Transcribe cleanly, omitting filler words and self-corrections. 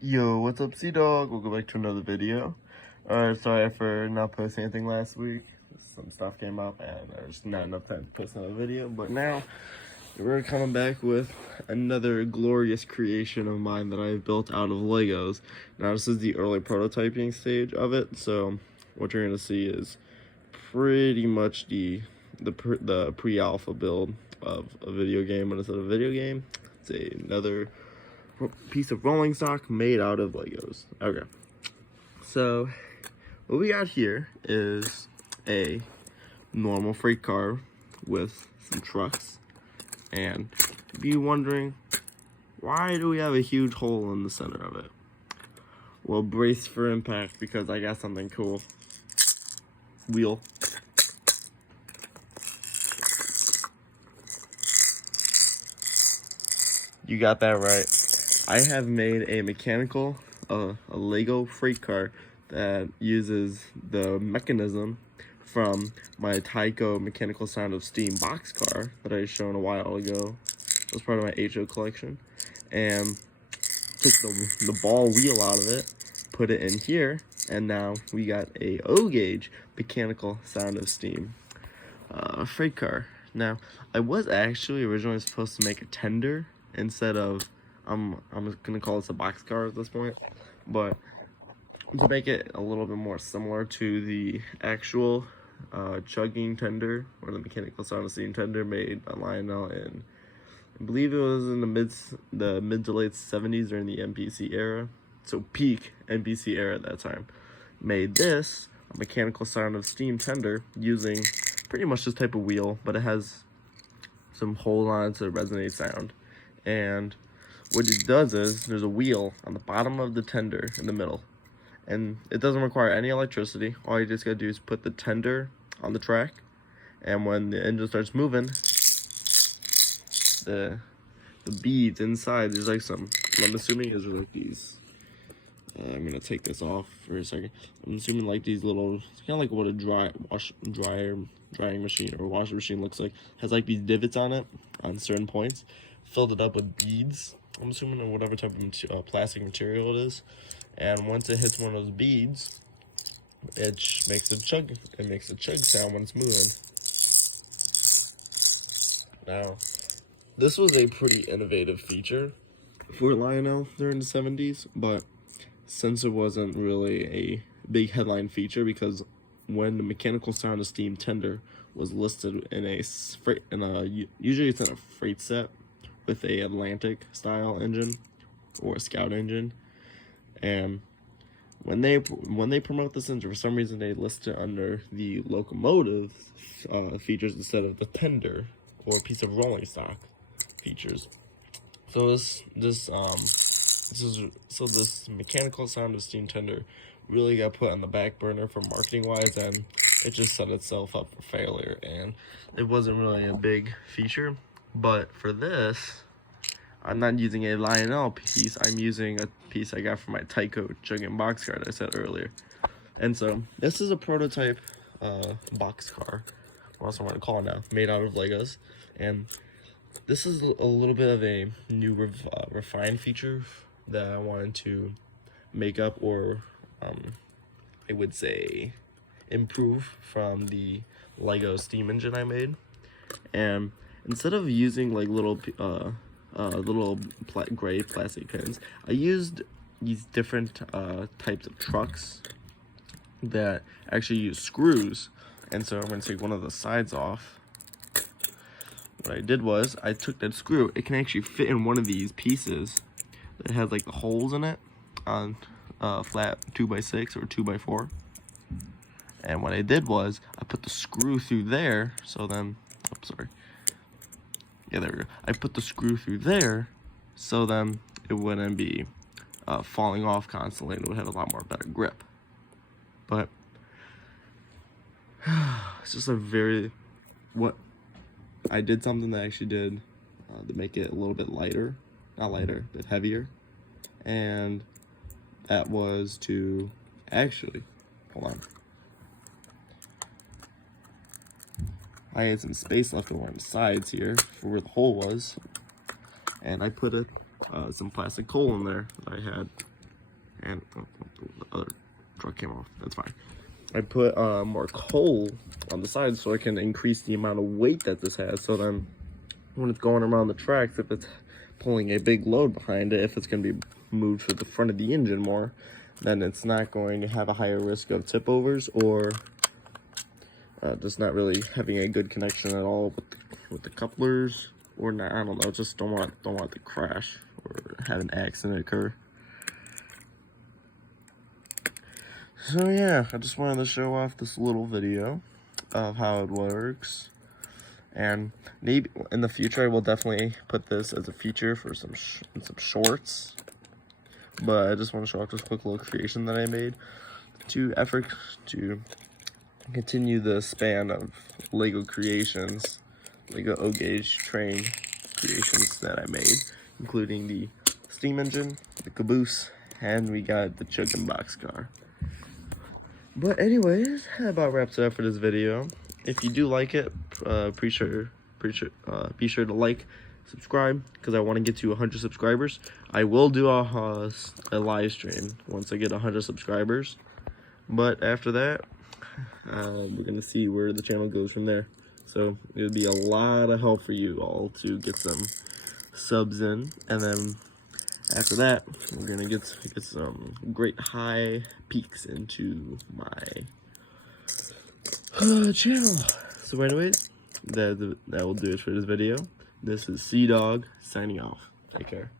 Yo, what's up, CDOG? Welcome back to another video. Sorry for not posting anything last week. Some stuff came up and there's not enough time to post another video. But now, we're coming back with another glorious creation of mine that I've built out of Legos. Now, this is the early prototyping stage of it. So, what you're going to see is pretty much the pre-alpha build of a video game. When it's a video game, it's another piece of rolling stock made out of Legos. Okay, so what we got here is a normal freight car with some trucks, and you'd be wondering, why do we have a huge hole in the center of it? Well, brace for impact, because I got something cool. Wheel. You got that right. I have made a a Lego freight car that uses the mechanism from my Tyco Mechanical Sound of Steam box car that I shown a while ago. It was part of my HO collection. And took the ball wheel out of it, put it in here, and now we got a O-gauge Mechanical Sound of Steam freight car. Now, I was actually originally supposed to make a tender instead of, I'm gonna call this a box car at this point, but to make it a little bit more similar to the actual chugging tender, or the Mechanical Sound of Steam tender made by Lionel in, I believe it was in the mid to late 70s during the MPC era, so peak MPC era at that time. Made this a Mechanical Sound of Steam tender using pretty much this type of wheel, but it has some hold on to resonate sound. And what it does is, there's a wheel on the bottom of the tender in the middle, and it doesn't require any electricity. All you just gotta do is put the tender on the track, and when the engine starts moving, the beads inside, there's like some, what I'm assuming is like these, I'm gonna take this off for a second. I'm assuming like these little, it's kind of like what a drying machine or washing machine looks like. It has like these divots on it on certain points, filled it up with beads, I'm assuming, or whatever type of plastic material it is. And once it hits one of those beads, it makes a chug. It makes a chug sound when it's moving. Now, this was a pretty innovative feature for Lionel during the 70s, but since it wasn't really a big headline feature, because when the Mechanical Sound of Steam tender was listed in usually it's in a freight set with a Atlantic style engine or a Scout engine, and when they promote this engine, for some reason they list it under the locomotive features instead of the tender or piece of rolling stock features. So this Mechanical Sound of Steam tender really got put on the back burner for marketing wise, and it just set itself up for failure, and it wasn't really a big feature. But for this, I'm not using a Lionel piece, I'm using a piece I got from my Tyco chugging box car that I said earlier. And so this is a prototype box car, what else I want to call it now, made out of Legos. And this is a little bit of a new refined feature that I wanted to make up, or I would say improve from the Lego steam engine I made. And instead of using like little gray plastic pins, I used these different types of trucks that actually use screws. And so I'm going to take one of the sides off. What I did was, I took that screw, it can actually fit in one of these pieces that has like the holes in it on flat 2x6 or 2x4. And what I did was, I put the screw through there, so then, yeah, there we go. I put the screw through there, so then it wouldn't be falling off constantly, and it would have a lot more better grip. But it's just I did something that I actually did to make it a little bit lighter, not lighter, but heavier, and that was to actually, hold on. I had some space left over on the sides here for where the hole was, and I put some plastic coal in there that I had And oh, the other truck came off. That's fine. I put more coal on the side so I can increase the amount of weight that this has. So then when it's going around the tracks, if it's pulling a big load behind it, if it's going to be moved to the front of the engine more, then it's not going to have a higher risk of tip overs or just not really having a good connection at all with the couplers, or not. I don't know. Just don't want to crash or have an accident occur. So yeah, I just wanted to show off this little video of how it works, and maybe in the future I will definitely put this as a feature for some shorts. But I just want to show off this quick little creation that I made to continue the span of Lego creations, Lego O-Gauge train creations that I made, including the steam engine, the caboose, and we got the chugging boxcar. But anyways, that about wraps it up for this video. If you do like it, be sure to like, subscribe, because I want to get to 100 subscribers. I will do a live stream once I get 100 subscribers. But after that, we're going to see where the channel goes from there. So it would be a lot of help for you all to get some subs in. And then after that, we're going to get some great high peaks into my channel. So anyways, that will do it for this video. This is CDOG signing off. Take care.